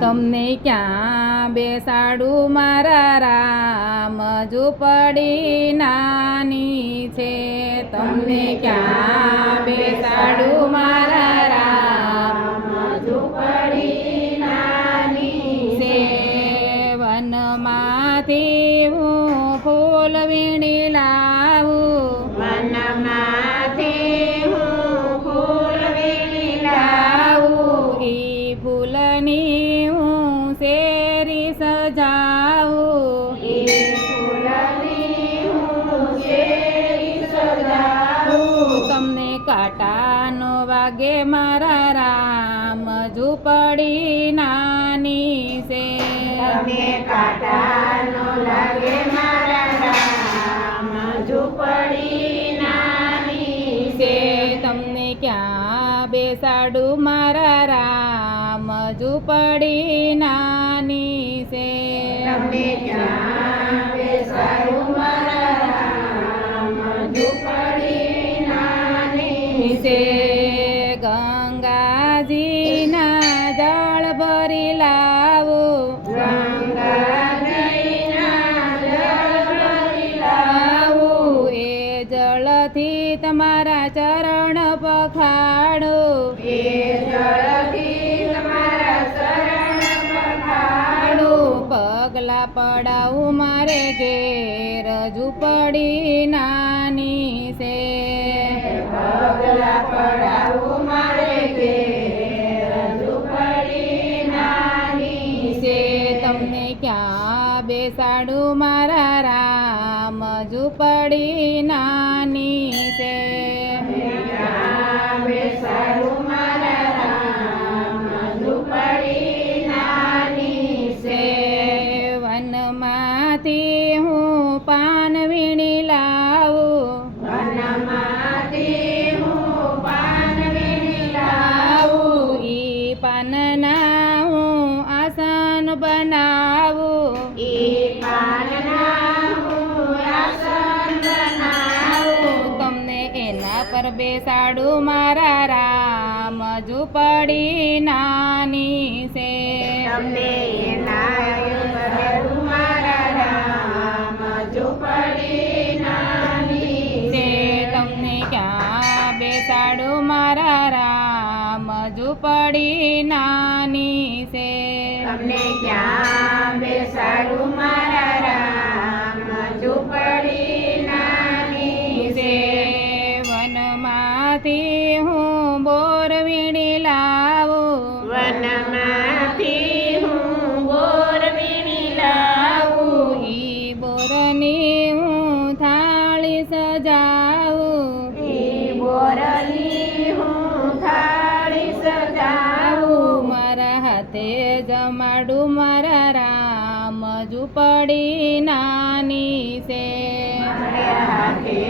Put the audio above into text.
તમને ક્યાં બેસાડું મારા રામ, ઝૂંપડી નાની છે. તમને ક્યાં બેસાડું મારા રામ, ઝૂંપડી નાની છે. વનમાંથી હું ફૂલ વીણી લાવું, વનમાંથી હું ફૂલ વીણી લાવું. ઈ ફૂલની હું શેરી સજાવું, ઈ ફૂલની હું શેરી સજાવું. તમને કાંટાનો વાગે મારા રામ, ઝૂંપડી નાની છે. તમને કાંટાનો લાગે મારા રામ, ઝૂંપડી નાની છે. તમને ક્યાં બેસાડું મારા રામ, ઝૂંપડી નાની છે. તમને ક્યાં બેસાડું મારા રામ, ઝૂંપડી નાની છે. ગંગાજીના જળ ભરી લાવું, ગંગાજીના જળ ભરી લાવું. એ જળથી તમારા ચરણ પખાડું, એ જળથી તમારા ચરણ પખાડું. પગલા પડાવું મારે ઘેર, ઝૂંપડી નાની છે. પગલા પડાવું મારે ઘેર, ઝૂંપડી નાની છે. તમને ક્યાં બેસાડું મારા રામ, ઝૂંપડી નાની છે. ક્યાં બેસાડું મારા રામ, ઝૂંપડી નાની છે. વનમાંથી હું પાન વીણી લાવું, વનમાંથી હું પાન વીણી લાવું. ઈ પાનના હું આસન બનાવું, ઈ પાનના હું આસન બનાવું. તમને એના પર બેસાડું મારા રામ, ઝૂંપડી નાની છે. તમને એના પર મારા રામ, ઝૂંપડી નાની છે. તમને ક્યાં બેસાડું મારા રામ, ઝૂંપડી નાની છે. તમને ક્યાં બેસાડું મારા રામ, ઝૂંપડી નાની છે. વનમાંથી હું બોર વીણી લાવું, વનમાંથી હું બોર વીણી લાવું. ઈ બોરની હું થાળી સજાવું, ઈ બોરની હું થાળી સજાવું. મારા હાથે જમાડું મારા રામ, ઝૂંપડી નાની છે. મારા હાથે